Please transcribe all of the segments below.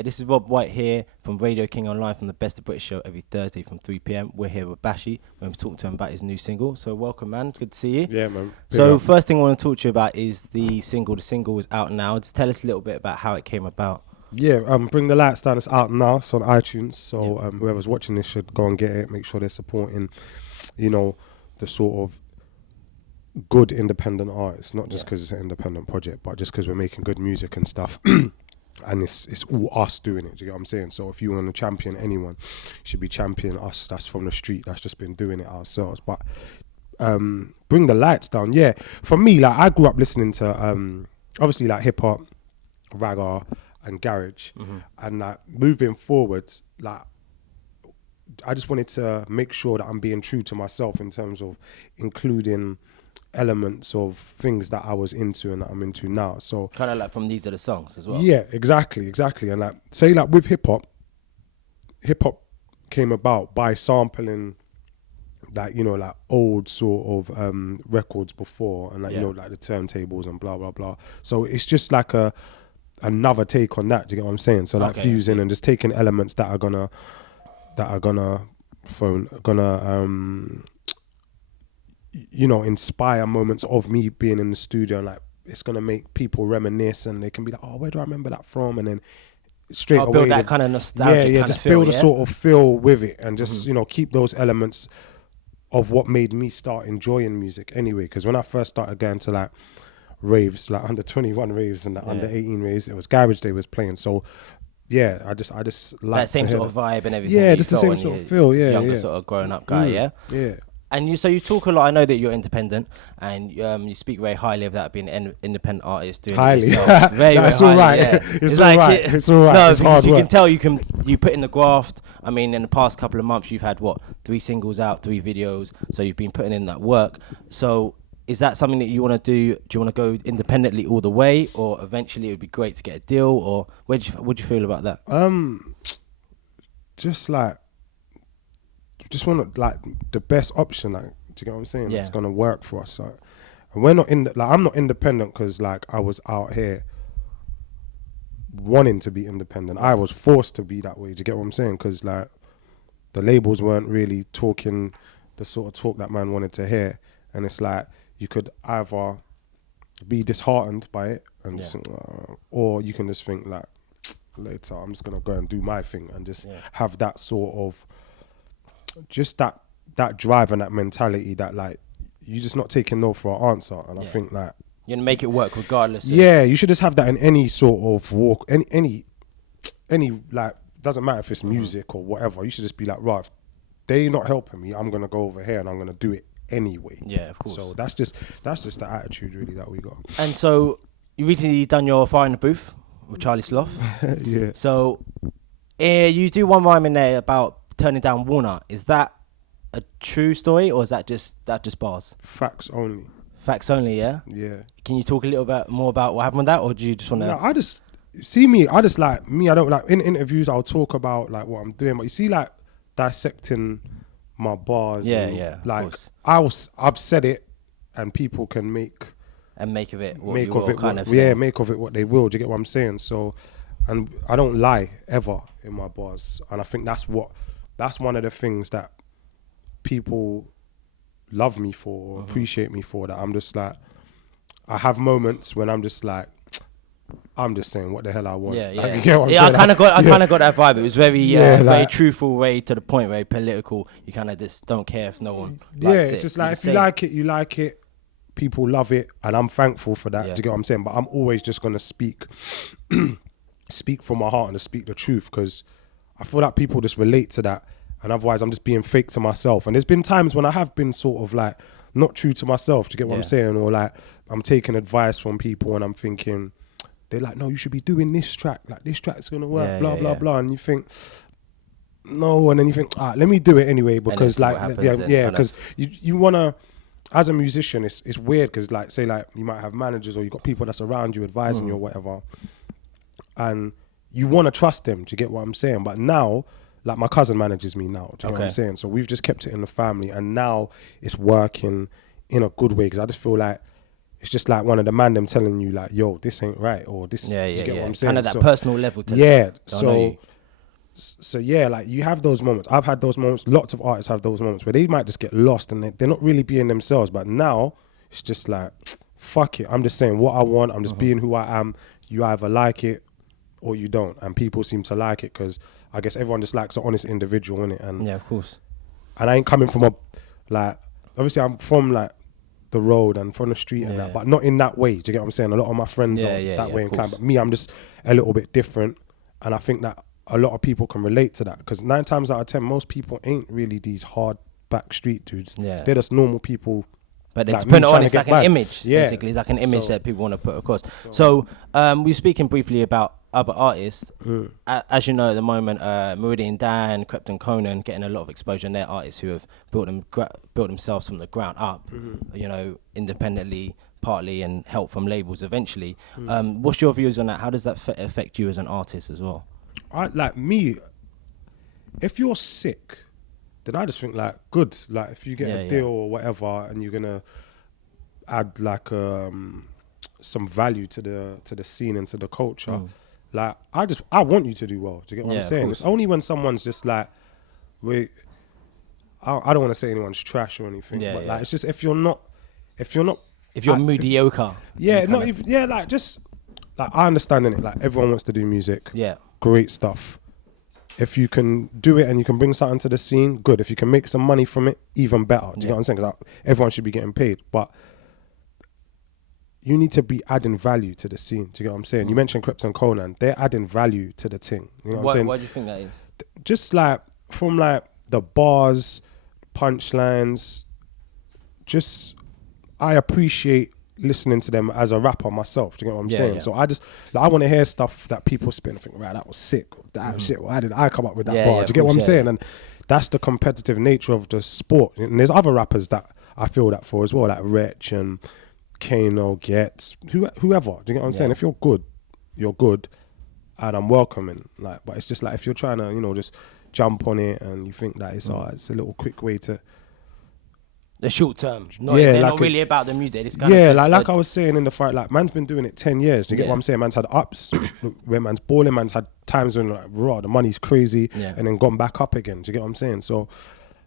Okay, this is Rob White here from Radio King Online from the Best of British show every Thursday from 3 p.m. We're here with Bashy. We're going to talk to him about his new single. So welcome, man. Good to see you. Yeah, man. So first thing I want to talk to you about is the single. The single is out now. Just tell us a little bit about how it came about. Yeah, Bring the Lights Down. It's out now. It's on iTunes. So whoever's watching this should go and get it. Make sure they're supporting, the sort of good independent artists. Not just because it's an independent project, but just because we're making good music and stuff. And it's all us doing it. Do you get what I'm saying? So if you want to champion anyone, you should be championing us. That's from the street. That's just been doing it ourselves. But Bring the Lights Down. Yeah, for me, like I grew up listening to obviously like hip hop, ragga, and garage, and like moving forwards, like I just wanted to make sure that I'm being true to myself in terms of including elements of things that I was into and that I'm into now. So kind of like from These Are the Songs as well. Yeah, exactly. And like say like with hip hop came about by sampling like like old sort of records before and like like the turntables and blah blah blah. So it's just like another take on that. Do you get what I'm saying? So like fusing and just taking elements that are gonna inspire moments of me being in the studio, and like it's gonna make people reminisce and they can be like, oh, where do I remember that from? And then straight away build that kind of nostalgia. Just build a sort of feel with it and just keep those elements of what made me start enjoying music anyway. Because when I first started going to like raves, like under 21 raves and under 18 raves, it was Garage Day was playing. So yeah, I just like that same sort of vibe and everything. Yeah, just the same sort of feel. Yeah, younger sort of grown up guy. Yeah. And you talk a lot. I know that you're independent, and you speak very highly of that being an independent artist doing highly. it yourself. Very, no, very it's highly, all right. yeah. It's all right. It's all right. No, it's because hard you work. can tell you put in the graft. I mean, in the past couple of months, you've had 3 singles out, 3 videos. So you've been putting in that work. So is that something that you want to do? Do you want to go independently all the way, or eventually it would be great to get a deal? Or what do you feel about that? Just want like the best option. Like, do you get what I'm saying? Yeah. It's gonna work for us. So, and we're not I'm not independent because like I was out here wanting to be independent. I was forced to be that way. Do you get what I'm saying? Because like the labels weren't really talking the sort of talk that man wanted to hear, and it's like you could either be disheartened by it and just think, or you can just think like, later I'm just gonna go and do my thing and just have that sort of just that drive and that mentality that like you just not taking no for an answer. And I think like you're gonna make it work regardless. You should just have that in any sort of walk, any like, doesn't matter if it's music or whatever. You should just be like, right, if they not helping me, I'm gonna go over here and I'm gonna do it anyway. Yeah, of course. So that's just the attitude really that we got. And so you recently done your Fire in the Booth with Charlie Sloth. Yeah. So you do one rhyme in there about turning down Warner. Is that a true story, or is that just bars? Facts only. Facts only, yeah? Yeah. Can you talk a little bit more about what happened with that, or do you just want to... No, I don't like, in interviews I'll talk about like what I'm doing, but you see like dissecting my bars. Like I've said it and people can make of it what they will. Do you get what I'm saying? So, and I don't lie ever in my bars, and I think that's one of the things that people love me for, or appreciate me for. That I'm just like, I have moments when I'm just like, I'm just saying what the hell I want. I kind of got that vibe. It was very very truthful, very to the point, very political. You kind of just don't care if no one likes it. It's just like, if you like it, you like it. People love it, and I'm thankful for that. Do you get what I'm saying? But I'm always just gonna speak from my heart and to speak the truth, because I feel like people just relate to that, and otherwise I'm just being fake to myself. And there's been times when I have been sort of like not true to myself. Do you get what I'm saying? Or like I'm taking advice from people and I'm thinking, they're like, no, you should be doing this track. Like, this track's gonna work, blah, blah. And you think, no, and then you think, let me do it anyway, because like, because you wanna, as a musician, it's weird, because like, say like, you might have managers or you got people that's around you advising you or whatever, and you wanna trust them. Do you get what I'm saying? But now, like, my cousin manages me now. Do you know what I'm saying? So we've just kept it in the family, and now it's working in a good way, because I just feel like it's just like one of the man them telling you like, yo, this ain't right, or this. Yeah, you yeah, get yeah. what I'm saying? Kind of that So, personal level. To yeah. Don't know you. So yeah, like you have those moments. I've had those moments. Lots of artists have those moments where they might just get lost and they're not really being themselves. But now it's just like, fuck it. I'm just saying what I want. I'm just being who I am. You either like it or you don't. And people seem to like it because I guess everyone just likes an honest individual, innit? And Yeah, of course. and I ain't coming from a, like, obviously I'm from like the road and from the street and that, but not in that way. Do you get what I'm saying? A lot of my friends are that way inclined, but me, I'm just a little bit different. And I think that a lot of people can relate to that because 9 times out of 10, most people ain't really these hard back street dudes. Yeah. They're just normal people. But like to put it me on, it's like trying to an get image, Yeah. basically. It's like an image that people want to put across. So we were speaking briefly about other artists. As you know, at the moment, Meridian Dan Krept Konan getting a lot of exposure, and they're artists who have built themselves from the ground up, you know, independently, partly, and help from labels eventually. What's your views on that? How does that affect you as an artist as well? Like me, if you're sick, then I just think like good. Like if you get a deal or whatever, and you're gonna add like some value to the scene and to the culture, like I want you to do well. Do you get what I'm saying? It's only when someone's just like, wait, I don't want to say anyone's trash or anything, but like it's just if you're mediocre, not even like just like I understand it. Like everyone wants to do music, great stuff. If you can do it and you can bring something to the scene, good. If you can make some money from it, even better. Do you get what I'm saying? Because everyone should be getting paid, but you need to be adding value to the scene. Do you get what I'm saying? You mentioned Krept Konan. They're adding value to the thing. You know what I'm saying? Why do you think that is? Just like from like the bars, punchlines, just I appreciate listening to them as a rapper myself. Do you get what I'm saying? Yeah. So I just I want to hear stuff that people spin and think, right, that was sick. That shit. Why did I come up with that bar? Do you get what I'm saying? And that's the competitive nature of the sport. And there's other rappers that I feel that for as well, like Wretch and Kano, Gets, whoever. Do you get what I'm saying? If you're good, and I'm welcoming. Like, but it's just like if you're trying to, you know, just jump on it and you think that it's a little quick way to. The short term, they're not really about the music. It's kind of like I was saying in the fight, like man's been doing it 10 years. Do you get what I'm saying? Man's had ups where man's balling. Man's had times when like raw, the money's crazy, and then gone back up again. Do you get what I'm saying? So,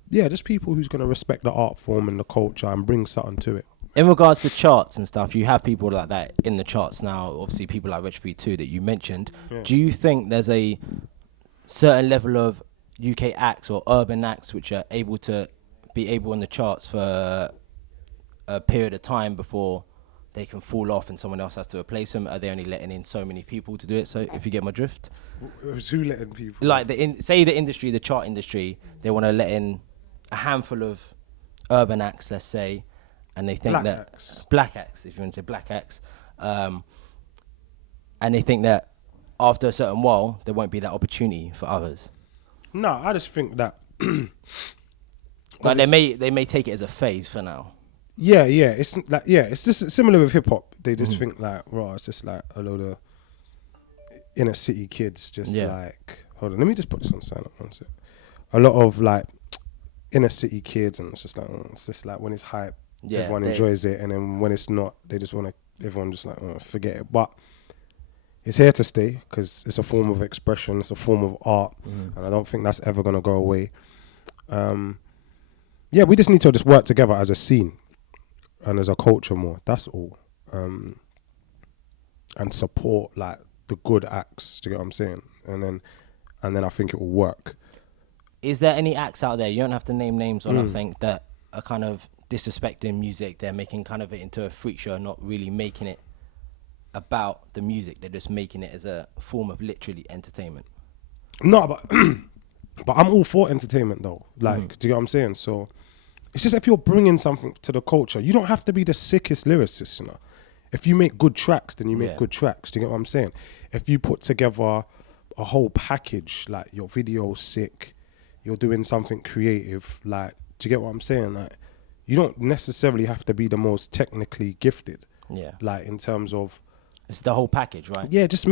yeah, just people who's gonna respect the art form and the culture and bring something to it. In regards to charts and stuff, you have people like that in the charts now. Obviously, people like Rich 3 that you mentioned. Yeah. Do you think there's a certain level of UK acts or urban acts which are able to be able in the charts for a period of time before they can fall off and someone else has to replace them? Are they only letting in so many people to do it? So if you get my drift, who letting people? Like say the industry, the chart industry, they want to let in a handful of urban acts, let's say, and they think black acts, if you want to say black acts, and they think that after a certain while there won't be that opportunity for others. No, I just think that. Like they may take it as a phase for now. Yeah, it's like it's just similar with hip hop. They just think like, raw, it's just like a load of inner city kids, just like. Hold on, let me just put this on silent. One sec. A lot of like inner city kids, and it's just like when it's hype, everyone enjoys it, and then when it's not, they just want to. Everyone just like forget it, but. It's here to stay because it's a form of expression, it's a form of art, and I don't think that's ever going to go away. We just need to just work together as a scene and as a culture more. That's all. And support like the good acts. Do you get what I'm saying? And then I think it will work. Is there any acts out there, you don't have to name names or nothing, that are kind of disrespecting music? They're making kind of it into a freak show, not really making it about the music. They're just making it as a form of literally entertainment. No, but but I'm all for entertainment though. Like, do you get what I'm saying? So it's just if you're bringing something to the culture, you don't have to be the sickest lyricist, you know. If you make good tracks, then you make good tracks. Do you get what I'm saying? If you put together a whole package, like your video's sick, you're doing something creative, like, do you get what I'm saying? Like, you don't necessarily have to be the most technically gifted. Yeah. Like in terms of it's the whole package, right? Yeah, just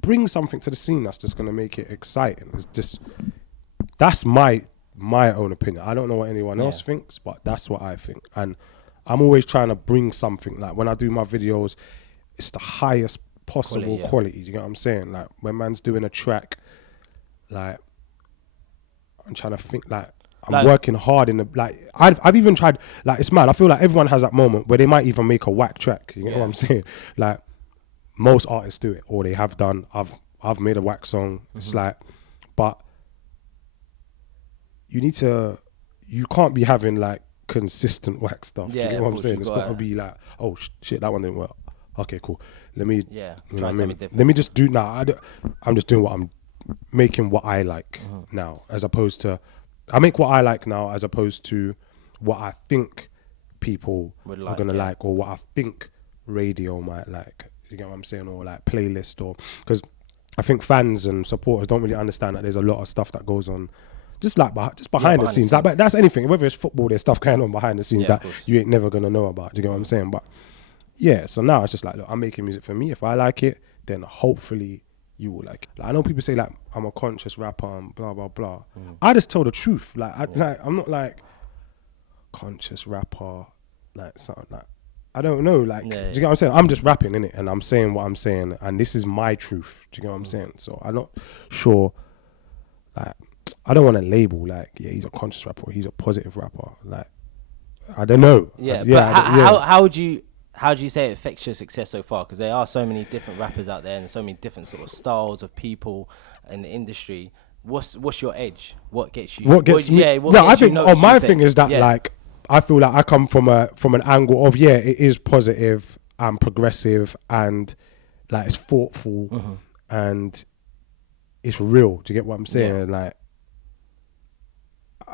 bring something to the scene that's just gonna make it exciting. It's just that's my own opinion. I don't know what anyone else thinks, but that's what I think. And I'm always trying to bring something. Like when I do my videos, it's the highest possible quality. Do you get what I'm saying? Like when man's doing a track, like I'm trying to think like I'm working hard in the like I've even tried like it's mad. I feel like everyone has that moment where they might even make a whack track. You know what I'm saying? Like most artists do it, or they have done. I've made a whack song. It's like, but you can't be having like consistent whack stuff. Do you get what I'm saying? It's got to be like, oh shit, that one didn't work. Okay, cool. Let me try something different. Let me just do now. I'm just doing what I'm making what I like now, as opposed to I make what I like now, as opposed to what I think people are gonna like, or what I think radio might like. You get what I'm saying? Or like playlist, or because I think fans and supporters don't really understand that there's a lot of stuff that goes on. Just behind the scenes. Like, but that's anything. Whether it's football, there's stuff going on behind the scenes that you ain't never gonna know about. Do you get what I'm saying? But yeah, so now it's just like, look, I'm making music for me. If I like it, then hopefully you will like it. Like, I know people say like I'm a conscious rapper and blah blah blah. I just tell the truth. Like, I'm not like conscious rapper, like something like. I don't know, like, do you get what I'm saying? I'm just rapping, innit? And I'm saying what I'm saying, and this is my truth. Do you get what I'm saying? So I'm not sure, like, I don't want to label, like, yeah, he's a conscious rapper, he's a positive rapper. Like, I don't know. How would you say it affects your success so far? Because there are so many different rappers out there and so many different sort of styles of people in the industry. What's your edge? What gets you? What gets me? I think, my thing is that, like, I feel like I come from an angle of, it is positive and progressive and like it's thoughtful and it's real. Do you get what I'm saying? Like,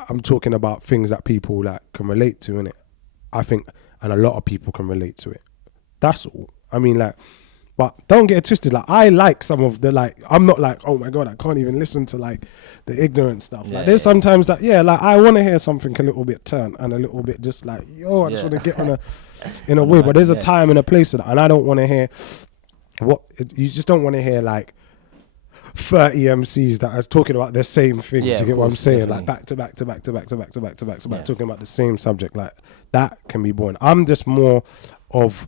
I'm talking about things that people like can relate to, innit? I think, and a lot of people can relate to it. That's all. I mean, like, but don't get it twisted. Like, I like some of the, like, I'm not like, oh my God, I can't even listen to like the ignorant stuff. Like, there's sometimes that, like, I want to hear something a little bit turn and a little bit just like, I just want to get on in a way. But there's a time and a place for that. And I don't want to hear you just don't want to hear like 30 MCs that are talking about the same thing. Do you get what I'm saying? Definitely. Like back to back to back to back to back to back to back to back, talking about the same subject. Like, that can be boring. I'm just more of,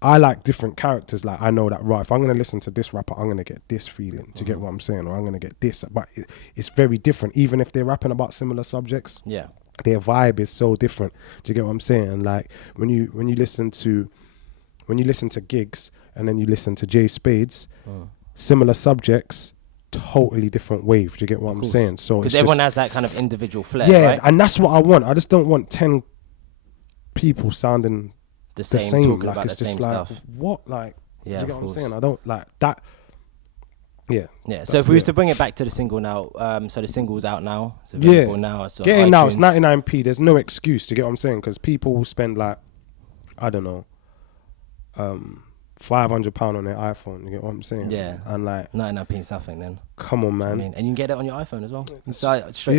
I like different characters. Like, I know that, right, if I'm going to listen to this rapper, I'm going to get this feeling. Do you get what I'm saying? Or I'm going to get this. But it's very different. Even if they're rapping about similar subjects, their vibe is so different. Do you get what I'm saying? And like, when you listen to Gigs and then you listen to Jay Spades, similar subjects, totally different wave. Do you get what I'm saying? So because everyone has that kind of individual flair, right? And that's what I want. I just don't want 10 people sounding the same. Like, it's just like stuff. What, like, do you get what I'm saying? I don't like that. So if we was to bring it back to the single now, so the single's out now, it's available now. It's getting now, it's 99p. There's no excuse. To get what I'm saying? Because people will spend like, I don't know, £500 on their iPhone. You get what I'm saying? Yeah. And like 99p is nothing then. Come on, man. I mean, and you can get it on your iPhone as well. Straight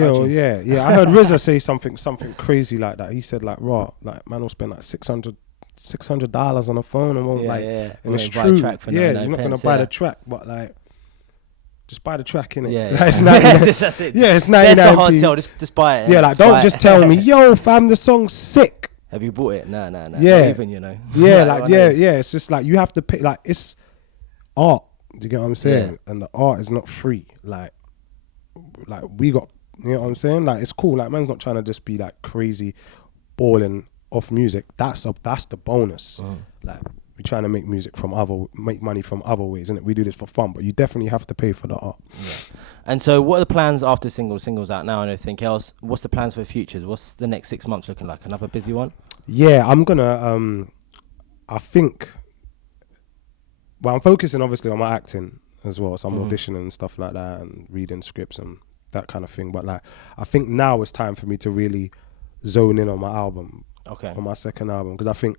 yeah. I heard RZA say something crazy like that. He said like, raw, like, man will spend like $600 on a phone and won't and it's true. You're not gonna buy the track, but like, just buy the track, innit? Like, it's 99. That's it. Yeah, it's 99p. There's the hard sell. Just buy it. Yeah, like, don't just tell me, yo, fam, the song's sick. Have you bought it? No. Yeah. Not even, you know. Yeah, like, it's just like, you have to pay, like, it's art. Do you get what I'm saying? Yeah. And the art is not free. Like we got, you know what I'm saying? Like, it's cool. Like, man's not trying to just be like crazy balling off music. That's the bonus. Like, we're trying to make money from other ways, isn't it? We do this for fun, but you definitely have to pay for the art. Yeah. And so what are the plans after singles out now and everything else? What's the plans for the futures? What's the next 6 months looking like? Another busy one? Yeah, I'm gonna, I think, well, I'm focusing obviously on my acting as well. So I'm auditioning and stuff like that and reading scripts and that kind of thing. But like, I think now it's time for me to really zone in on my album. Okay. On my second album. Because I think,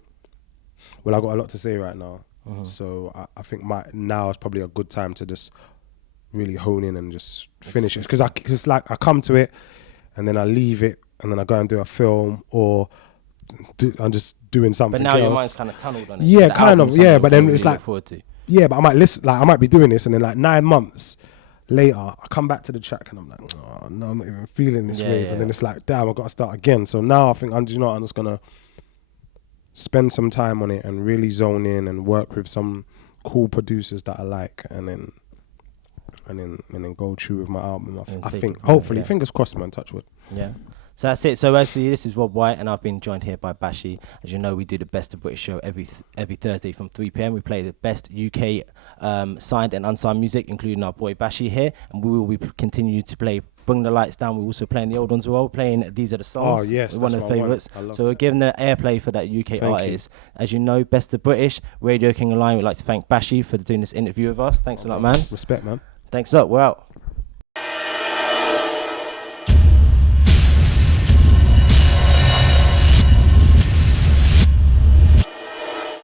well, I got a lot to say right now. So I think now is probably a good time to just really hone in and just finish it. Because it's like I come to it and then I leave it and then I go and do a film or I'm just doing something else. But now your mind's kind of tunneled on it. Yeah, kind of. Yeah, but then really it's like, yeah, but I might listen. Like, I might be doing this and then like 9 months later, I come back to the track and I'm like, oh, no, I'm not even feeling this wave. And then it's like, damn, I got to start again. So now I think, I'm just gonna spend some time on it and really zone in and work with some cool producers that I like, and then go through with my album. I think hopefully, fingers crossed, man. Touch wood. Yeah. So that's it. So actually, this is Rob White, and I've been joined here by Bashy. As you know, we do the Best of British show every Thursday from 3 p.m. We play the best UK signed and unsigned music, including our boy Bashy here, and we will be continue to play Bring the Lights Down. We're also playing the old ones as well. We're playing These Are the Songs. Oh yes, one of the favourites. So we're giving the airplay for that UK artist. As you know, Best of British, Radio King Online. We'd like to thank Bashy for doing this interview with us. Thanks a lot, man. Respect, man. Thanks a lot. We're out.